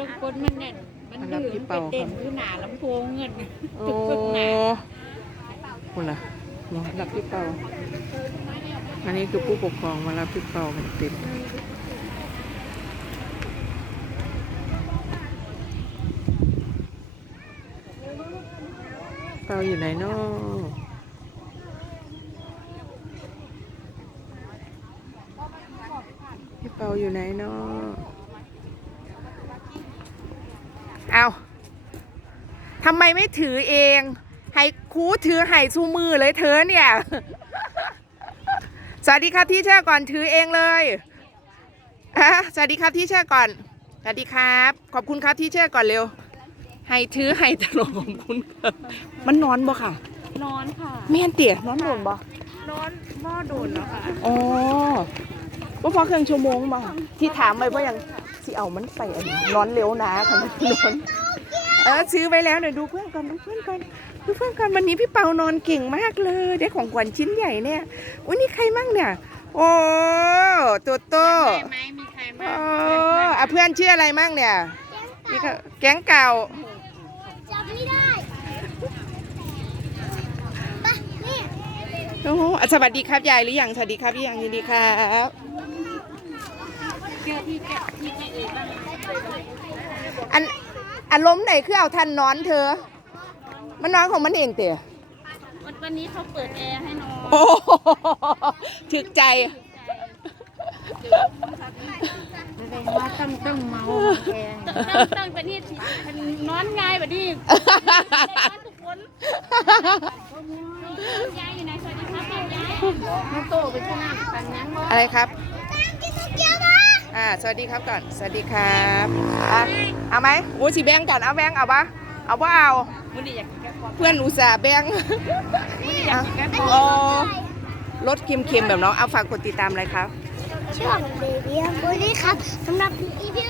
ลงกลมันเนี่ยมันดื้อมันเป็นเด่นคือหนาลำโพงเงินโอ้ตึกๆหนาคุณล่ะมารับพี่เปาอันนี้คือผู้ปกครองมารับพี่เปากันเต็มเปาอยู่ไหนเนาะพี่เปาอยู่ไหนเนาะ เอาทำไมไม่ถือเอง ให้ครูถือให้ชูมือเลยเธอเนี่ย สวัสดีครับที่เชื่อก่อนถือเองเลยอะสวัสดีครับที่เชื่อก่อน สวัสดีครับ ขอบคุณครับที่เชื่อก่อนเร็ว ให้ถือให้ตลกขอบคุณครับมันนอนบ่ค่ะ นอนค่ะแม่นเตี๋ยนอนโดนบ่นอนบ่โดนแล้วค่ะ อ๋อว่าพอเครื่องชั่วโมงบ่ที่ถามไปว่ายังสิ เอามันไปอันนี้นอนเร็วนะค่ะมันนอนเออซื้อไว้แล้วเดี๋ยวดูเพื่อนก่อนดูเพื่อนก่อนดูเพื่อนก่อนวันนี้พี่เปานอนเก่งมากเลยได้ของขวัญชิ้นใหญ่เนี่ยอุ้ยนี่ใครมั่งเนี่ย โอ้ตัวโตไหมมีใครโอ้บ้างอะเพื่อนชื่ออะไรมั่งเนี่ยนี่ก็แก๊งเก่า จำไม่ได้ปะนี่ โอ้โหอะสวัสดีครับยายหรือยังสวัสดีครับพี่ยังยินดีครับเจ อพี่แกพี่แกเอกบ้างอันอารมณ์ไหนคือเอาทันนอนเธอ มันนอนของมันเองเต๋อวันวันนี้เขาเปิดแอร์ให้นอนโอ้โหถึกใจแสดงว่าต้องต้องเมาแอร์ต้องต้องเป็นนี่มันนอนง่ายแบบนี้ได้ทุกคนยายอยู่ไหนสวัสดีครับยายน้องโตเป็นขนาดปันยังบ่อะไรครับ อ่าสวัสดีครับก่อน สวัสดีครับอะเอาไหมโอ้สิแบงกันเอาแบงเอาปะเอาว่าเอามื้อนี้อยากกินแกงปอเพื่อนอุตส่าห์แบงมื้อนี้อยากกินแกงปอโอ้รสเค็มๆแบบน้องเอาฝากกดติดตามอะไรครับ ช่วงเบบี้บุรีครับสำหรับอีพีนี้